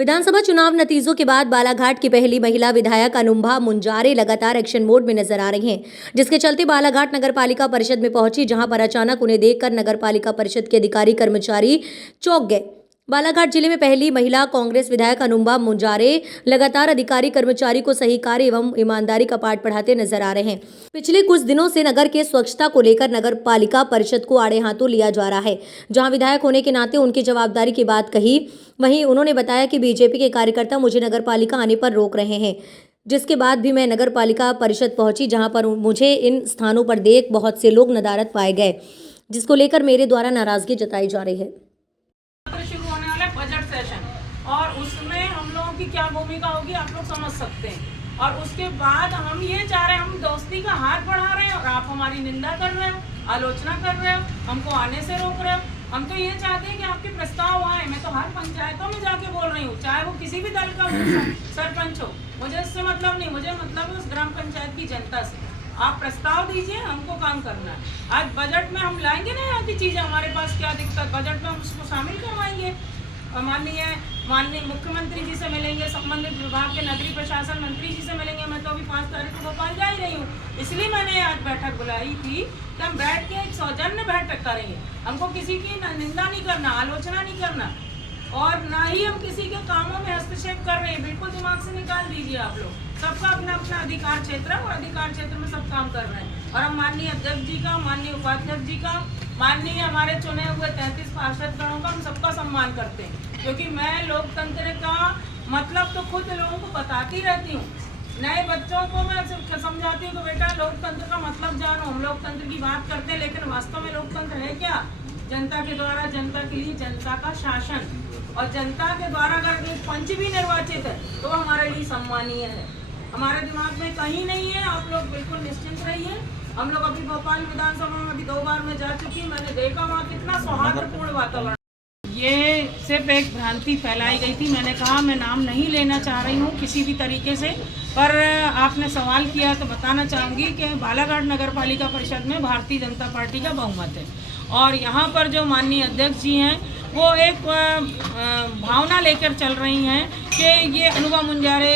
विधानसभा चुनाव नतीजों के बाद बालाघाट की पहली महिला विधायक अनुम्भा मुंजारे लगातार एक्शन मोड में नजर आ रही हैं, जिसके चलते बालाघाट नगर पालिका परिषद में पहुंची, जहां पर अचानक उन्हें देखकर नगर पालिका परिषद के अधिकारी कर्मचारी चौंक गए। बालाघाट जिले में पहली महिला कांग्रेस विधायक अनुम्भा मुंजारे लगातार अधिकारी कर्मचारी को सही कार्य एवं ईमानदारी का पाठ पढ़ाते नजर आ रहे हैं। पिछले कुछ दिनों से नगर के स्वच्छता को लेकर नगर पालिका परिषद को आड़े हाथों लिया जा रहा है, जहां विधायक होने के नाते उनकी जवाबदारी की बात कही। वहीं उन्होंने बताया कि बीजेपी के कार्यकर्ता मुझे नगर पालिका आने पर रोक रहे हैं, जिसके बाद भी मैं नगर पालिका परिषद पहुंची, जहां पर मुझे इन स्थानों पर देख बहुत से लोग नदारद पाए गए, जिसको लेकर मेरे द्वारा नाराजगी जताई जा रही है। शुरू होने वाला है बजट सेशन और उसमें हम लोगों की क्या भूमिका होगी आप लोग समझ सकते हैं। और उसके बाद हम ये चाह रहे हैं, हम दोस्ती का हाथ बढ़ा रहे हैं और आप हमारी निंदा कर रहे हो, आलोचना कर रहे हो, हमको आने से रोक रहे हो। हम तो ये चाहते हैं कि आपके प्रस्ताव आए। मैं तो हर पंचायतों में जाके बोल रही हूँ, चाहे वो किसी भी दल का सरपंच हो, मुझे इससे मतलब नहीं, मुझे मतलब है उस ग्राम पंचायत की जनता से। आप प्रस्ताव दीजिए, हमको काम करना है। आज बजट में हम लाएंगे ना यहाँ की चीज़ें, हमारे पास क्या दिक्कत, बजट में हम उसको शामिल करवाएंगे। माननीय मुख्यमंत्री जी से मिलेंगे, संबंधित विभाग के नगरीय प्रशासन मंत्री जी से मिलेंगे। मैं तो अभी 5 तारीख को भोपाल जा ही रही हूँ, इसलिए मैंने आज बैठक बुलाई थी कि हम बैठ के एक सौजन्य बैठक करेंगे। हमको किसी की निंदा नहीं करना, आलोचना नहीं करना और ना ही हम किसी के कामों में हस्तक्षेप कर रहे हैं। बिल्कुल दिमाग से निकाल दीजिए आप लोग। सबका अपना अपना अधिकार क्षेत्र है और अधिकार क्षेत्र में सब काम कर रहे हैं। और हम माननीय अध्यक्ष जी का, माननीय उपाध्यक्ष जी का, माननीय हमारे चुने हुए 33 पार्षद गणों का हम सबका सम्मान करते हैं, क्योंकि मैं लोकतंत्र का मतलब तो खुद लोगों को बताती रहती हूँ। नए बच्चों को मैं समझाती हूँ कि बेटा लोकतंत्र का मतलब जानो। हम लोकतंत्र की बात करते हैं, लेकिन वास्तव में लोकतंत्र है क्या? जनता के द्वारा, जनता के लिए, जनता का शासन। और जनता के द्वारा अगर एक पंच भी निर्वाचित है तो हमारे लिए सम्मानीय है। हमारे दिमाग में कहीं नहीं है, आप लोग बिल्कुल निश्चिंत रहिए। हम लोग अभी भोपाल विधानसभा में अभी 2 बार मैं जा चुकी, मैंने देखा वहाँ कितना सौहार्दपूर्ण वातावरण। ये सिर्फ एक भ्रांति फैलाई गई थी। मैंने कहा मैं नाम नहीं लेना चाह रही हूँ किसी भी तरीके से, पर आपने सवाल किया तो बताना चाहूँगी कि बालाघाट नगर पालिका परिषद में भारतीय जनता पार्टी का बहुमत है। और यहाँ पर जो माननीय अध्यक्ष जी हैं वो एक भावना लेकर चल रही हैं कि ये अनुम्भा मुंजारे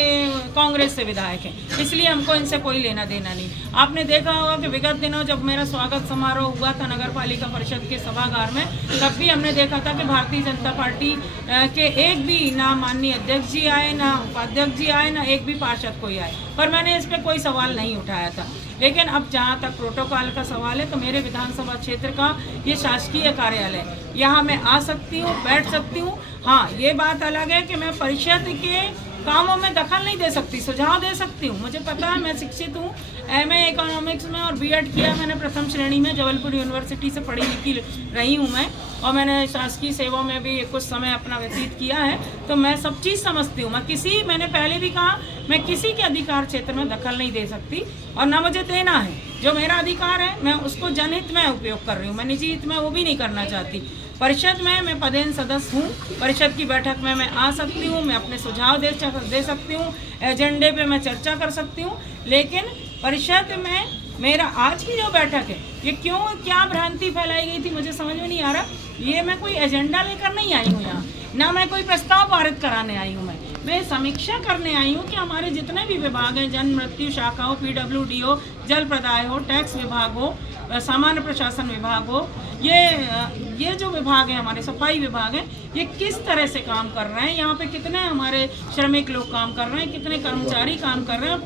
कांग्रेस से विधायक है, इसलिए हमको इनसे कोई लेना देना नहीं। आपने देखा होगा कि विगत दिनों जब मेरा स्वागत समारोह हुआ था नगर पालिका परिषद के सभागार में, तब भी हमने देखा था कि भारतीय जनता पार्टी के एक भी, ना माननीय अध्यक्ष जी आए, ना उपाध्यक्ष जी आए, ना एक भी पार्षद कोई आए, पर मैंने इस पर कोई सवाल नहीं उठाया था। लेकिन अब जहाँ तक प्रोटोकॉल का सवाल है, तो मेरे विधानसभा क्षेत्र का ये शासकीय कार्यालय, यहाँ मैं आ सकती हूँ, बैठ सकती हूँ। हाँ, ये बात अलग है कि मैं परिषद के कामों में दखल नहीं दे सकती, सुझाव दे सकती हूँ। मुझे पता है, मैं शिक्षित हूँ, MA इकोनॉमिक्स में और B.Ed किया मैंने प्रथम श्रेणी में, जबलपुर यूनिवर्सिटी से पढ़ी लिखी रही हूँ मैं, और मैंने शासकीय सेवा में भी कुछ समय अपना व्यतीत किया है, तो मैं सब चीज़ समझती हूँ। मैंने पहले भी कहा, मैं किसी के अधिकार क्षेत्र में दखल नहीं दे सकती और ना मुझे देना है। जो मेरा अधिकार है मैं उसको जनहित में उपयोग कर रही हूँ, मैं निजी हित में वो भी नहीं करना चाहती। परिषद में मैं पदेन सदस्य हूँ, परिषद की बैठक में मैं आ सकती हूँ, मैं अपने सुझाव दे सकती हूँ, एजेंडे पे मैं चर्चा कर सकती हूँ। लेकिन परिषद में मेरा आज की जो बैठक है, ये क्या भ्रांति फैलाई गई थी मुझे समझ में नहीं आ रहा। ये मैं कोई एजेंडा लेकर नहीं आई हूँ यहाँ, ना मैं कोई प्रस्ताव पारित कराने आई हूँ। मैं समीक्षा करने आई हूँ कि हमारे जितने भी विभाग हैं, जन मृत्यु शाखा हो, PWD हो, जल प्रदाय हो, टैक्स विभाग हो, सामान्य प्रशासन विभाग हो, ये जो विभाग है, हमारे सफाई विभाग हैं, ये किस तरह से काम कर रहे हैं, यहाँ पे कितने हमारे श्रमिक लोग काम कर रहे हैं, कितने कर्मचारी काम कर रहे हैं, और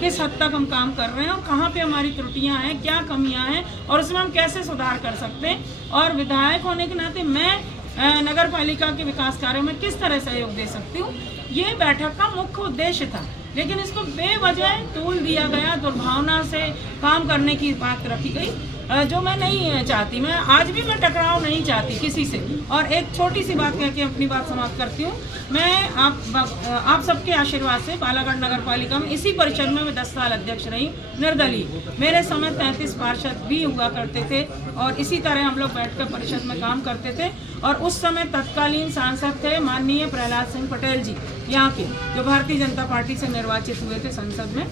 किस हद तक हम काम कर रहे हैं, और कहाँ पे हमारी त्रुटियाँ हैं, क्या कमियाँ हैं, और उसमें हम कैसे सुधार कर सकते हैं। और विधायक होने के नाते मैं नगर पालिका के विकास कार्यों में किस तरह सहयोग दे सकती हूँ, ये बैठक का मुख्य उद्देश्य था। लेकिन इसको बेवजह तूल दिया गया, दुर्भावना से काम करने की बात रखी गई, जो मैं नहीं चाहती। मैं आज भी मैं टकराव नहीं चाहती किसी से। और एक छोटी सी बात कह के अपनी बात समाप्त करती हूँ। मैं आप सबके आशीर्वाद से बालाघाट नगर पालिका में इसी परिषद में मैं 10 साल अध्यक्ष रही, निर्दलीय। मेरे समय 33 पार्षद भी हुआ करते थे और इसी तरह हम लोग बैठकर परिषद में काम करते थे। और उस समय तत्कालीन सांसद थे माननीय प्रहलाद सिंह पटेल जी, यहाँ के, जो भारतीय जनता पार्टी से निर्वाचित हुए थे संसद में।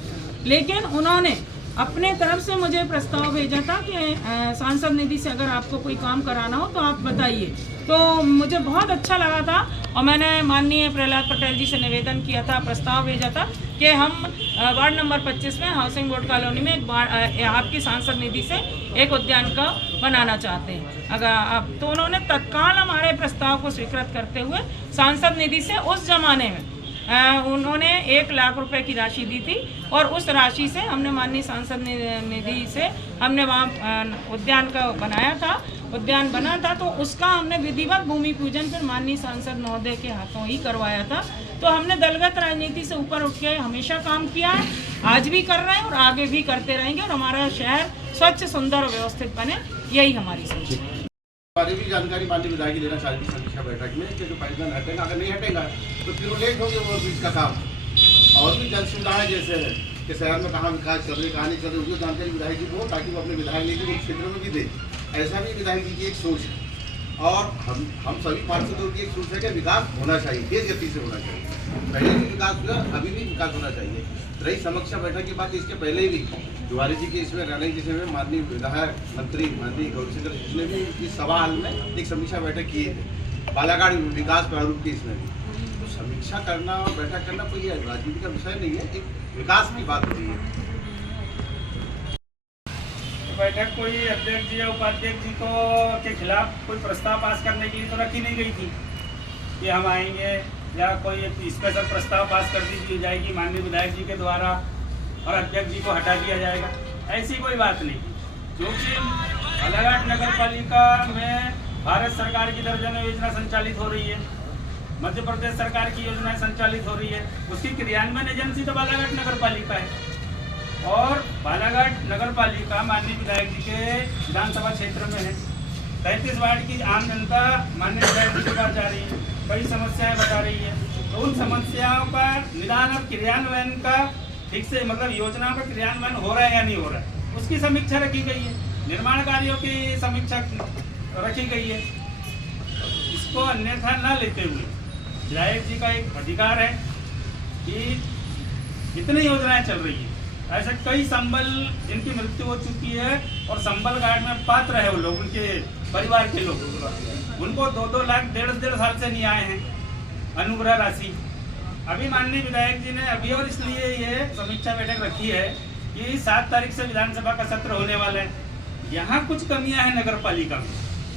लेकिन उन्होंने अपने तरफ से मुझे प्रस्ताव भेजा था कि सांसद निधि से अगर आपको कोई काम कराना हो तो आप बताइए। तो मुझे बहुत अच्छा लगा था और मैंने माननीय प्रहलाद पटेल जी से निवेदन किया था, प्रस्ताव भेजा था कि हम वार्ड नंबर 25 में हाउसिंग बोर्ड कॉलोनी में आपकी सांसद निधि से एक उद्यान का बनाना चाहते हैं। अगर आप तो उन्होंने तत्काल हमारे प्रस्ताव को स्वीकृत करते हुए सांसद निधि से उस जमाने में उन्होंने 1 लाख रुपए की राशि दी थी और उस राशि से हमने माननीय सांसद निधि से हमने वहाँ उद्यान का बनाया था, उद्यान बना था। तो उसका हमने विधिवत भूमि पूजन फिर माननीय सांसद महोदय के हाथों ही करवाया था। तो हमने दलगत राजनीति से ऊपर उठ के हमेशा काम किया है, आज भी कर रहे हैं और आगे भी करते रहेंगे और हमारा शहर स्वच्छ, सुंदर और व्यवस्थित बने, यही हमारी सोच है। बारे भी जानकारी माननीय विधायक की देना चाहिए समीक्षा बैठक में कि जो पाइपलाइन हटेगा, अगर नहीं हटेगा तो फिर वो लेट होंगे वो बीच का काम। और भी जन सुविधाएं जैसे है कि शहर में कहाँ विकास चल रही, कहाँ नहीं चल रही, उसको जानकारी विधायक जी को, ताकि वो अपने विधायक लेके उस क्षेत्र में भी दे। ऐसा भी विधायक जी की एक सोच है और हम सभी पार्षदों की एक सोच है कि विकास होना चाहिए, तेज गति से होना चाहिए। पहले भी विकास हुआ, अभी भी विकास होना चाहिए। रही समीक्षा बैठक की बात, इसके पहले भी तिवारी जी के इसमें रहने के समय माननीय विधायक मंत्री माननीय गौरीशंकर इसने भी इस सभा हाल में एक समीक्षा बैठक किए थे बालाघाट विकास प्रारूप की। इसमें भी तो समीक्षा करना और बैठक करना कोई राजनीति का विषय नहीं है, एक विकास की बात होती है। बैठक कोई अध्यक्ष जी या उपाध्यक्ष जी को के खिलाफ कोई प्रस्ताव पास करने के लिए तो रखी नहीं गई थी कि हम आएंगे या कोई एक स्पेशल प्रस्ताव पास कर दी जाएगी माननीय विधायक जी के द्वारा और अध्यक्ष जी को हटा दिया जाएगा, ऐसी कोई बात नहीं। क्योंकि बालाघाट नगर पालिका में भारत सरकार की दर्जनों योजना संचालित हो रही है, मध्य प्रदेश सरकार की योजनाएं संचालित हो रही है, उसकी क्रियान्वयन एजेंसी तो बालाघाट नगर पालिका है। और बालाघाट नगर पालिका माननीय विधायक जी के विधानसभा क्षेत्र में है। 33 वार्ड की आम जनता माननीय विधायक जी के पास जा रही है, कई समस्याएं बता रही है। तो उन समस्याओं का निदान और क्रियान्वयन का ठीक से मतलब योजनाओं का क्रियान्वयन हो रहा है या नहीं हो रहा है, उसकी समीक्षा रखी गई है। निर्माण कार्यों की समीक्षा रखी गई है। इसको अन्यथा न लेते हुए विधायक जी का एक अधिकार है कि जितनी योजनाएं चल रही है, ऐसे कई संबल जिनकी मृत्यु हो चुकी है और संबल गार्ड में पात्र है वो लोग, उनके परिवार के लोग, उनको 2-2 लाख 1.5 साल से नहीं आए हैं अनुग्रह राशि। अभी माननीय विधायक जी ने अभी और इसलिए ये समीक्षा बैठक रखी है कि 7 तारीख से विधानसभा का सत्र होने वाला है। यहाँ कुछ कमियां हैं नगर पालिका में,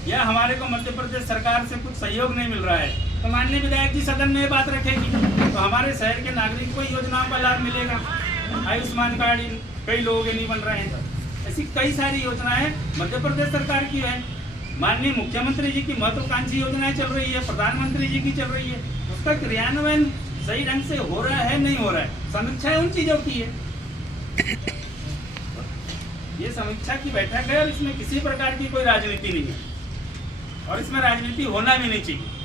या हमारे को मध्य प्रदेश सरकार से कुछ सहयोग नहीं मिल रहा है, तो माननीय विधायक जी सदन में ये बात रखेगी तो हमारे शहर के नागरिक को योजनाओं का लाभ मिलेगा। आयुष्मान कार्ड कई लोगों के नहीं बन रहे हैं, ऐसी कई सारी योजनाएं मध्य प्रदेश सरकार की है। माननीय मुख्यमंत्री जी की महत्वाकांक्षी योजनाएं चल रही है, प्रधानमंत्री जी की चल रही है, उसका क्रियान्वयन सही ढंग से हो रहा है नहीं हो रहा है, समीक्षा उन चीजों की है। ये समीक्षा की बैठक है और इसमें किसी प्रकार की कोई राजनीति नहीं है और इसमें राजनीति होना भी नहीं चाहिए।